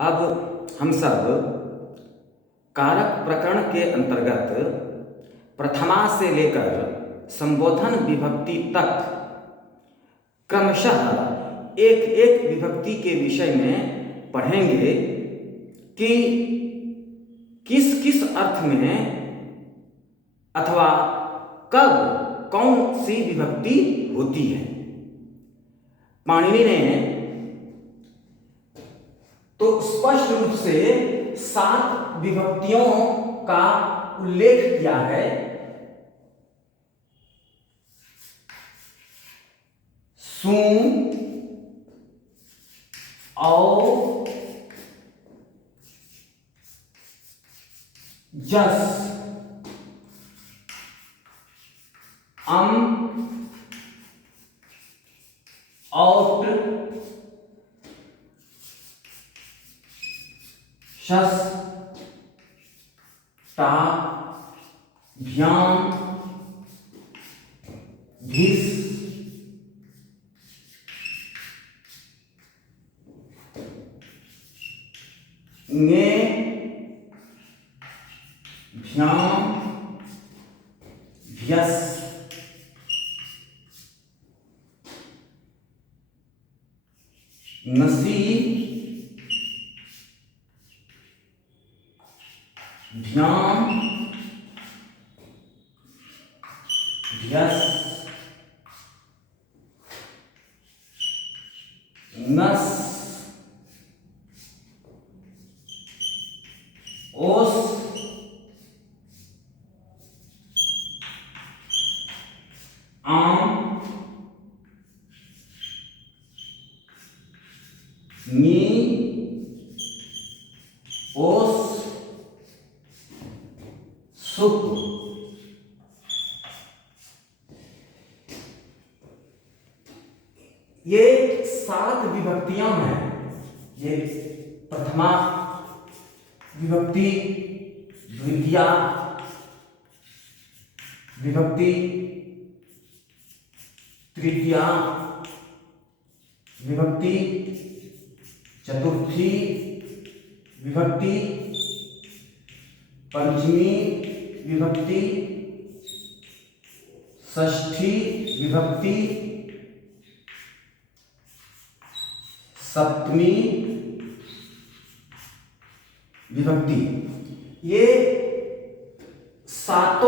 अब हम सब कारक प्रकरण के अंतर्गत प्रथमा से लेकर संबोधन विभक्ति तक क्रमशः एक एक विभक्ति के विषय में पढ़ेंगे कि किस किस अर्थ में अथवा कब कौन सी विभक्ति होती है। पाणिनि ने तो स्पष्ट रूप से 7 विभक्तियों का उल्लेख किया है। सु, औ, जस, औट, शस, टा, भ्याम, भिस, ङे, भ्याम, भ्यस, नसी, भ्याम, भ्यस, नस, ओस, आम, नी, ओस, सुप। ये 7 विभक्तियां हैं। ये प्रथमा विभक्ति, द्वितीया विभक्ति, तृतीया विभक्ति, चतुर्थी विभक्ति, पंचमी विभक्ति, षष्ठी विभक्ति, सप्तमी विभक्ति। ये 7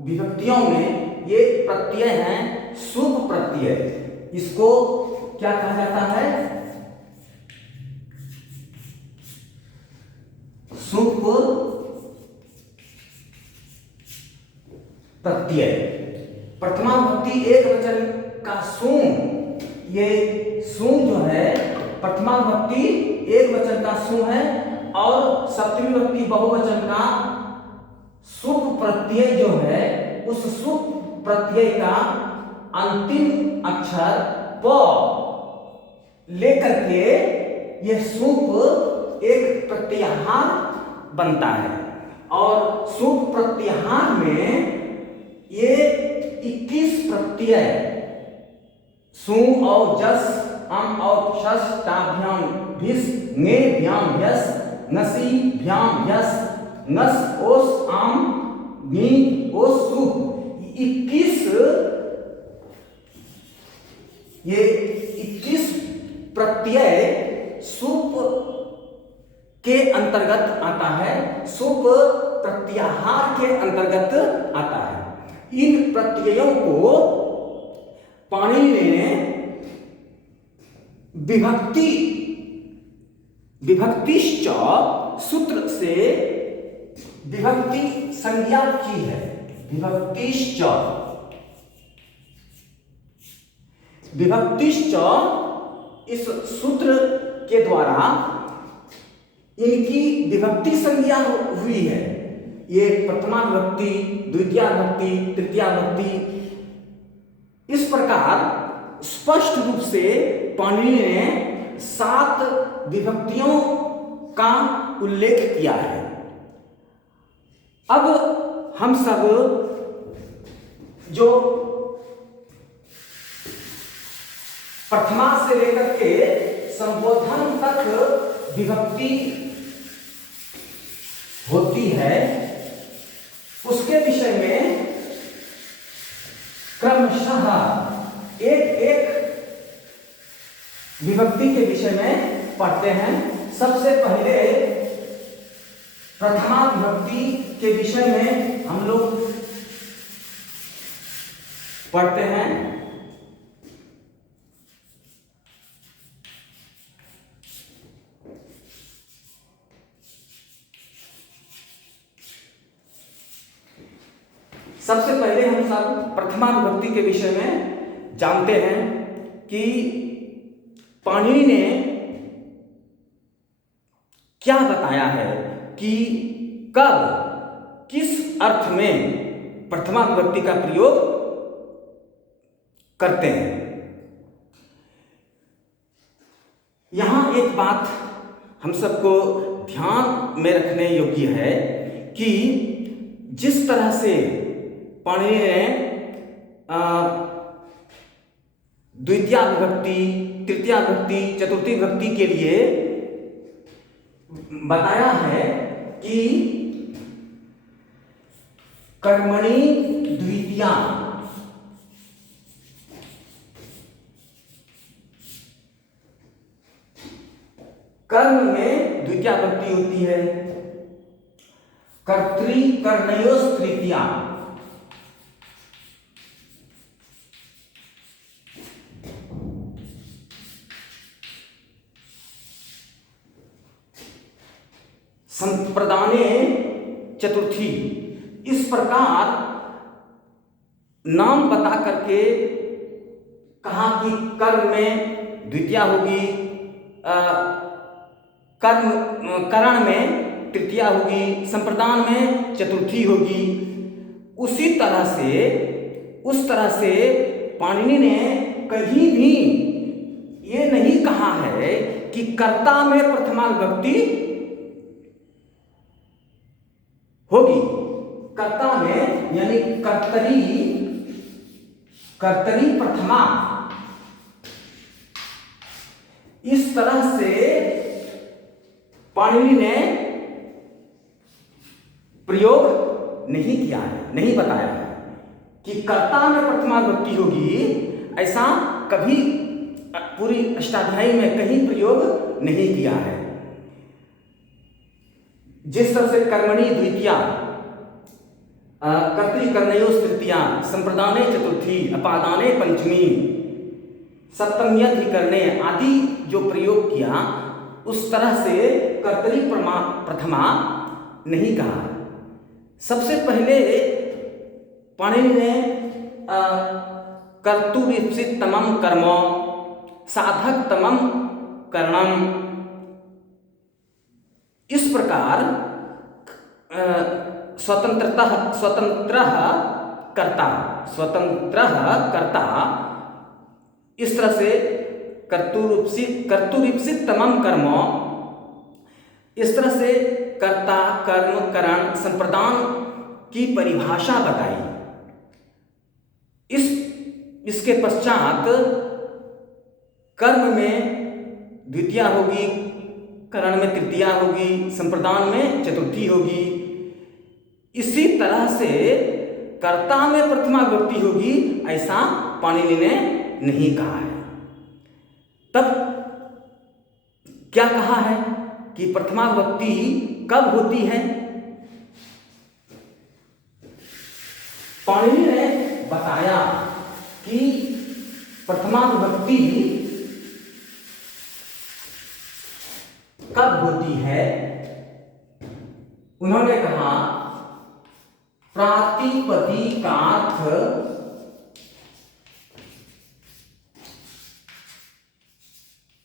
विभक्तियों में ये प्रत्यय हैं शुभ प्रत्यय। इसको क्या कहा जाता है? शुभ प्रत्यय। प्रथमा विभक्ति एक वचन का सूं, ये सूं जो है प्रथमा विभक्ति एक वचन का सूं है, और सप्तमी विभक्ति बहुवचन का शुभ प्रत्यय जो है, उस शुभ प्रत्यय का अंतिम अक्षर प लेकर के यह शुभ एक प्रत्याहार बनता है। और शुभ प्रत्याहार में ये 21 प्रत्यय सु और जस, अम और शस, टा, भ्याम, भिस, ङे, भ्याम, भ्यस, नसी, भ्याम, भ्यस, नस, ओस, आम, नी, ओस, सु। 21 प्रत्यय सुप के अंतर्गत आता है, सुप प्रत्याहार के अंतर्गत आता है। इन प्रत्ययों को पाणिनि ने विभक्तिश्च सूत्र से विभक्ति संज्ञा की है। विभक्तिश्च इस सूत्र के द्वारा इनकी विभक्ति संज्ञा हुई है। ये प्रथमा विभक्ति, द्वितीया विभक्ति, तृतीया विभक्ति। इस प्रकार स्पष्ट रूप से पाणिनि ने 7 विभक्तियों का उल्लेख किया है। अब हम सब जो प्रथमा से लेकर के संबोधन तक विभक्ति होती है, उसके विषय में क्रमशः एक एक विभक्ति के विषय में पढ़ते हैं। सबसे पहले प्रथमा विभक्ति के विषय में हम लोग पढ़ते हैं। सबसे पहले हम सब प्रथमा विभक्ति के विषय में जानते हैं कि पाणिनि ने क्या बताया है कि कब किस अर्थ में प्रथमा विभक्ति का प्रयोग करते हैं। यहां एक बात हम सबको ध्यान में रखने योग्य है कि जिस तरह से पाणिनि ने द्वितीया विभक्ति, तृतीया विभक्ति, चतुर्थी विभक्ति के लिए बताया है कि कर्मणि द्वितीया, कर्म में द्वितीया विभक्ति होती है। कर्तृ कर्णयोस् तृतीया, संप्रदाने चतुर्थी। इस प्रकार नाम बता करके कहा कि कर्म में द्वितीया होगी, करण में तृतीया होगी, संप्रदान में चतुर्थी होगी। उस तरह से पाणिनि ने कहीं भी ये नहीं कहा है कि कर्ता में प्रथमा विभक्ति होगी। कर्ता में यानी कर्तरी प्रथमा, इस तरह से पाणिनि ने प्रयोग नहीं किया है, नहीं बताया है कि कर्ता में प्रथमा विभक्ति होगी। ऐसा कभी पूरी अष्टाध्यायी में कहीं प्रयोग नहीं किया है। जिस तरह से कर्मणि द्वितीया, कर्तृ कर्णयोस् तृतीया, संप्रदाने चतुर्थी, अपादाने पंचमी, सप्तम्यधिकरणे आदि जो प्रयोग किया, उस तरह से कर्तरी प्रथमा नहीं कहा। सबसे पहले पाणिनि ने कर्तुरीप्सित तमम कर्म, साधक तमम करणम, इस प्रकार स्वतंत्र कर्ता, इस तरह से कर्तुरीप्सित तमम कर्म, इस तरह से कर्ता, कर्म, करण, संप्रदान की परिभाषा बताई। इसके पश्चात कर्म में द्वितीया होगी, करण में तृतीया होगी, संप्रदान में चतुर्थी होगी। इसी तरह से कर्ता में प्रथमा विभक्ति होगी, ऐसा पाणिनि ने नहीं कहा है। तब क्या कहा है कि प्रथमा विभक्ति कब होती है? पाणिनि ने बताया कि प्रथमा विभक्ति कब होती है। उन्होंने कहा प्रातिपदिकार्थ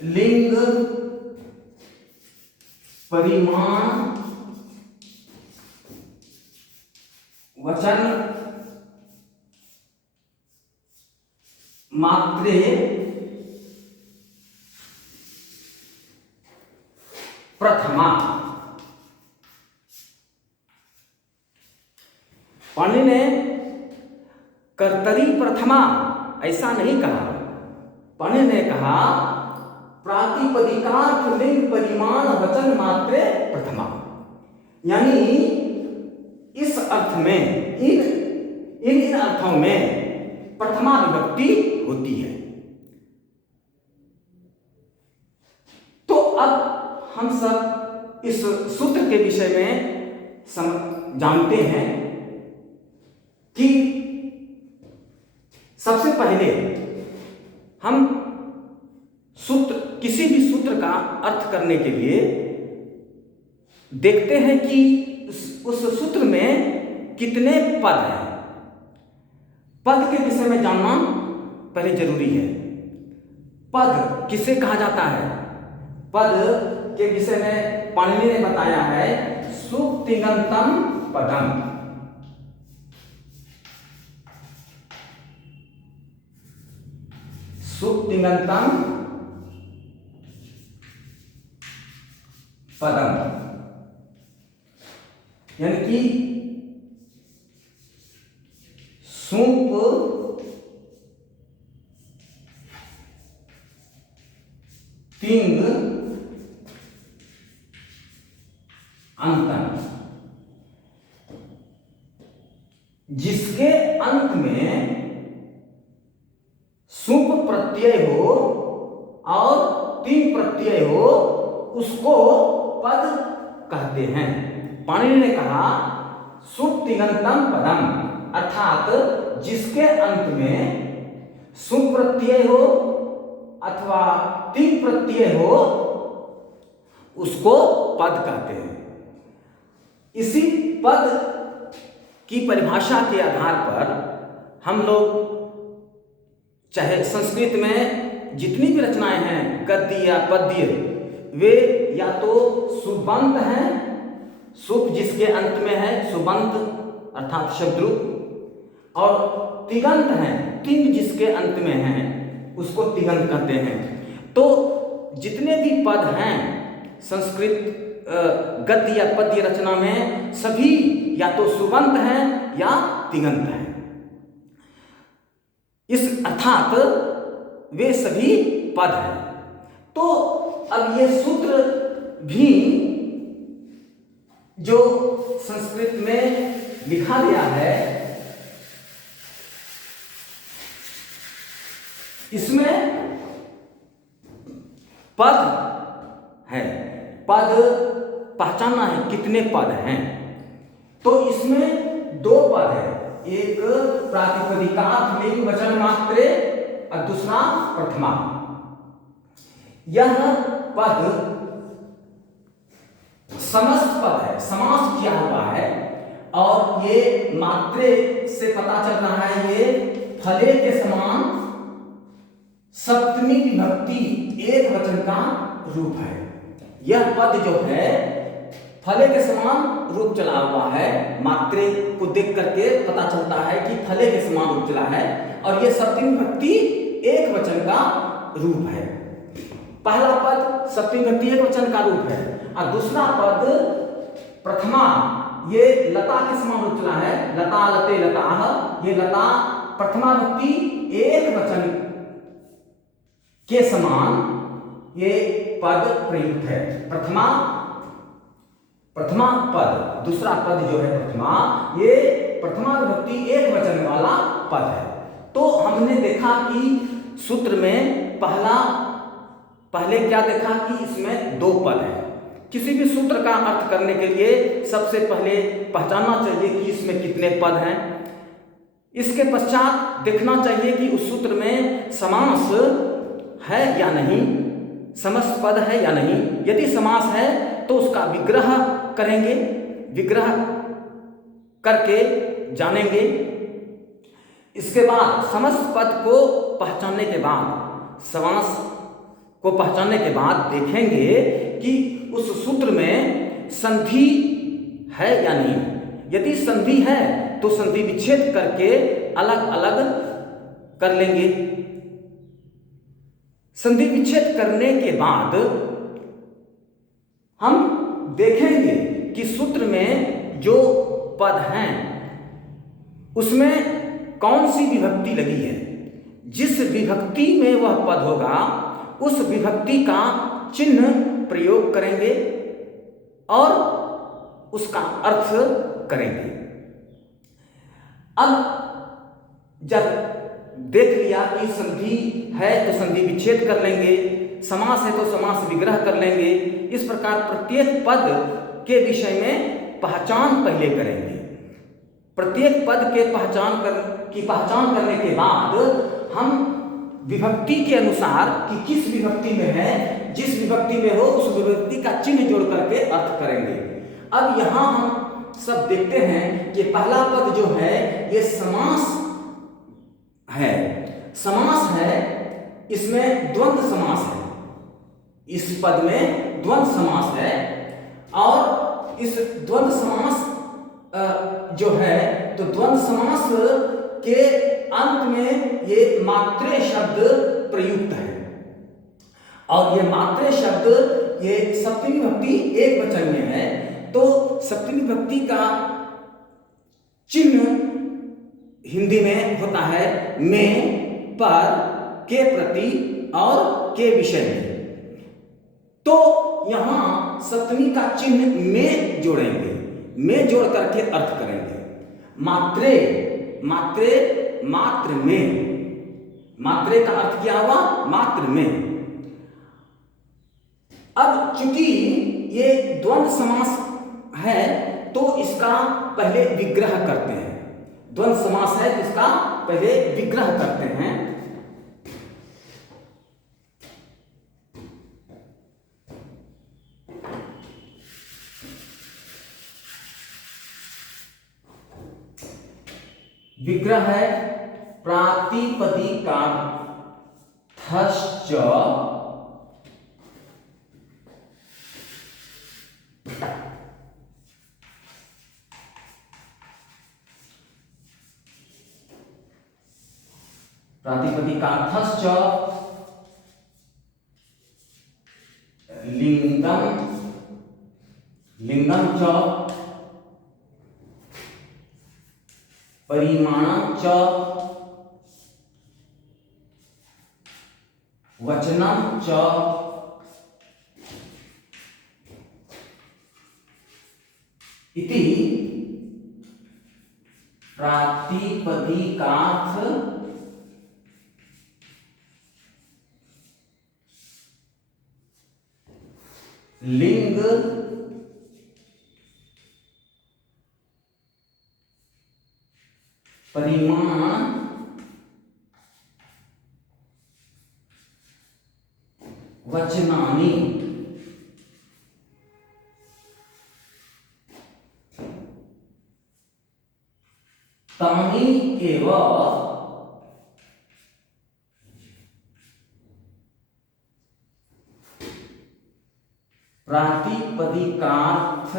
लिंग परिमाण वचन मात्रे प्रथमा। पाणिनि ने कर्तरी प्रथमा ऐसा नहीं कहा, पढ़ने ने कहा प्रातिपदिकार्थ लिंग परिमाण वचन मात्रे प्रथमा, यानी इस अर्थ में इन अर्थों में प्रथमा विभक्ति होती है। तो अब हम सब इस सूत्र के विषय में जानते हैं कि सबसे पहले हम किसी भी सूत्र का अर्थ करने के लिए देखते हैं कि उस सूत्र में कितने पद हैं। पद के विषय में जानना पहले जरूरी है। पद किसे कहा जाता है? पद के विषय में पाणिनि ने बताया है सुप्तिङन्तं पदम। सुप्तिङन्तं पदम, यानी कि सुप तिंग अंतम, जिसके अंत में सुप प्रत्यय हो और तिंग प्रत्यय हो उसको पद कहते हैं। पाणिनि ने कहा सुप्तिङन्तं पदम, अर्थात जिसके अंत में सुप प्रत्यय हो अथवा तिंग प्रत्यय हो उसको पद कहते हैं। इसी पद की परिभाषा के आधार पर हम लोग चाहे संस्कृत में जितनी भी रचनाएं हैं गद्य या पद्य, वे या तो सुबंत हैं, सुप जिसके अंत में है सुबंत अर्थात शब्दरूप, और तिङन्त हैं, तिंग जिसके अंत में है उसको तिङन्त कहते हैं। तो जितने भी पद हैं संस्कृत गद्य या पद्य रचना में सभी या तो सुबंत हैं या तिङन्त हैं। इस अर्थात वे सभी पद हैं। तो अब ये सूत्र भी जो संस्कृत में लिखा गया है इसमें पद है, पद पहचानना है कितने पद हैं। तो इसमें दो पद है, एक प्रातिपदिकार्थ लिंग वचन मात्रे और दूसरा प्रथमा। यह पद समस्त पद है, समास किया हुआ है, और ये मात्रे से पता चल रहा है ये फले के समान सप्तमी विभक्ति एक वचन का रूप है। यह पद जो है फले के समान रूप चला हुआ है, मात्रे को देख करके पता चलता है कि फले के समान रूप चला है, और यह सप्तमी विभक्ति एक वचन का रूप है। पहला पद सप्तमी विभक्ति एक वचन का रूप है, और दूसरा पद प्रथमा ये लता के समान रूप चला है, लता लते लताः, ये लता प्रथमा विभक्ति एक वचन के समान ये पद प्रयुक्त है। प्रथमा पद, दूसरा पद जो है प्रथमा, ये प्रथमा विभक्ति एक वचन वाला पद है। तो हमने देखा कि सूत्र में पहले क्या देखा कि इसमें दो पद है। किसी भी सूत्र का अर्थ करने के लिए सबसे पहले पहचानना चाहिए कि इसमें कितने पद हैं। इसके पश्चात देखना चाहिए कि उस सूत्र में समास है या नहीं, समस्त पद है या नहीं। यदि समास है तो उसका विग्रह करेंगे, विग्रह करके जानेंगे। इसके बाद समस्त पद को पहचानने के बाद, समास को पहचानने के बाद देखेंगे कि उस सूत्र में संधि है या नहीं। यदि संधि है तो संधि विच्छेद करके अलग अलग कर लेंगे। संधि विच्छेद करने के बाद हम देखेंगे कि सूत्र में जो पद हैं उसमें कौन सी विभक्ति लगी है। जिस विभक्ति में वह पद होगा उस विभक्ति का चिन्ह प्रयोग करेंगे और उसका अर्थ करेंगे। अब जब देख लिया कि संधि है तो संधि विच्छेद कर लेंगे, समास है तो समास विग्रह कर लेंगे। इस प्रकार प्रत्येक पद के विषय में पहचान पहले करेंगे। प्रत्येक पद के पहचान करने के बाद हम विभक्ति के अनुसार कि किस विभक्ति में है, जिस विभक्ति में हो उस विभक्ति का चिन्ह जोड़ करके अर्थ करेंगे। अब यहाँ हम सब देखते हैं कि पहला पद जो है ये समास है। समास है, इसमें द्वंद्व समास है। इस पद में द्वंद्व समास है और इस द्वंद्व समास जो है तो द्वंद्व समास के अंत में ये मात्रे शब्द प्रयुक्त है और ये मात्रे शब्द ये सप्तमी विभक्ति एक वचन में है। तो सप्तमी विभक्ति का चिन्ह हिंदी में होता है में, पर, के प्रति और के विषय में। तो यहां सप्तमी का चिन्ह में जोड़ेंगे, में जोड़ करके अर्थ करेंगे। मात्रे, मात्र में, मात्रे का अर्थ क्या हुआ? मात्र में। अब चूंकि ये द्वंद्व समास है तो इसका पहले विग्रह करते हैं। द्वंद्व समास है तो इसका पहले विग्रह करते हैं। विग्रह है प्रातिपदिका थश्च प्रातिपदिकार्थश्च लिंगम च परिमाणं च वचनं च इति प्रातिपदिकार्थ लिंग परिमाण वचनानि तानि एव प्रातिपदिकार्थ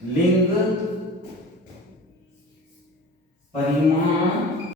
लिंग परिमाण